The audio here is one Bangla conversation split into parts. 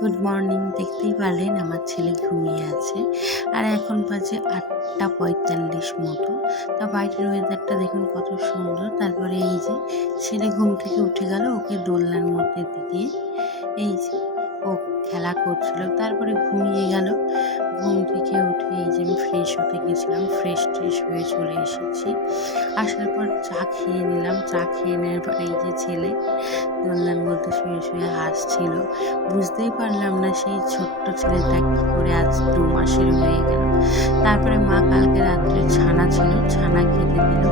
Good morning. দেখতেই পারলেন আমার ছেলে ঘুমিয়ে আছে আর এখন বাজে 8:45 মতো। তা বাইরের ওয়েদারটা দেখুন কত সুন্দর। তারপরে এই যে ছেলে ঘুম থেকে উঠে গেল, ওকে দোলনার মধ্যে দিয়ে এই যে ও খেলা করছিল, তারপরে ঘুমিয়ে গেল। ঘুম থেকে উঠে এই যে আমি ফ্রেশ হতে গেছিলাম, ফ্রেশ ট্রেশ হয়ে চলে এসেছি। আসার পর চা খেয়ে নিলাম। চা খেয়ে নেওয়ার পরে এই যে ছেলে দোলনার মধ্যে শুয়ে শুয়ে হাসছিল। বুঝতেই পারলাম না সেই ছোট্ট ছেলেটা কী করে আজ 2 মাসের হয়ে গেল। তারপরে মা কালকে রাত্রে ছানা ছিল, ছানা খেতে দিল।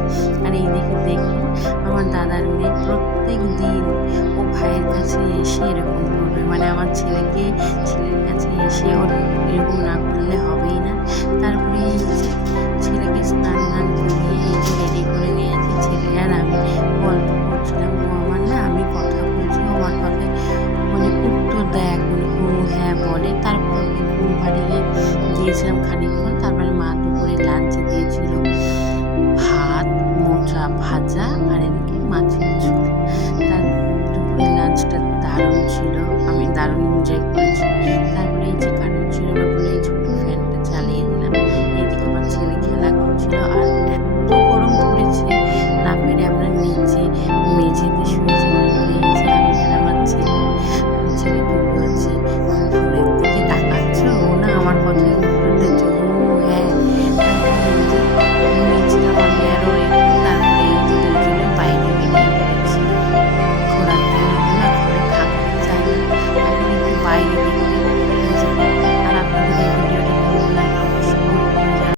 আর এই দেখুন আমার দাদার মেয়ে প্রত্যেক দিন ও ভাইয়ের কাছে এসে এরকম করবে, মানে আমার ছেলের কাছে এসে ওর এরকম না করলে হবেই না। তারপরে এই যে ছেলেকে স্নান টান করিয়ে এই যে রেডি করে নিয়েছি। ছেলে আর আমি গল্প করছিলাম। ও আমার না, আমি কথা বলছি, ও আমার কথায় মানে উত্তর দেয়, এখন হু হ্যাঁ বলে। তারপর ওকে ঘুম পাড়িয়ে দিয়েছিলাম খানিকক্ষণ। তারপরে মা দুপুরে লাঞ্চে দিয়েছিল ভাত, মোচা ভাজা আর এদিকে মাছের ঝোল। তার দুপুরের লাঞ্চটা দারুণ ছিল, আমি দারুণ এনজয় করেছি। তারপরে এই যে কারেন্ট ছিল না বলে এই ছোটো ফ্যানটা চালিয়ে দিলাম। এইদিকে আমার ছেলে খেলা করছিল। আর এত গরম পড়েছে, না পেরে আমরা নিচে মেঝেতে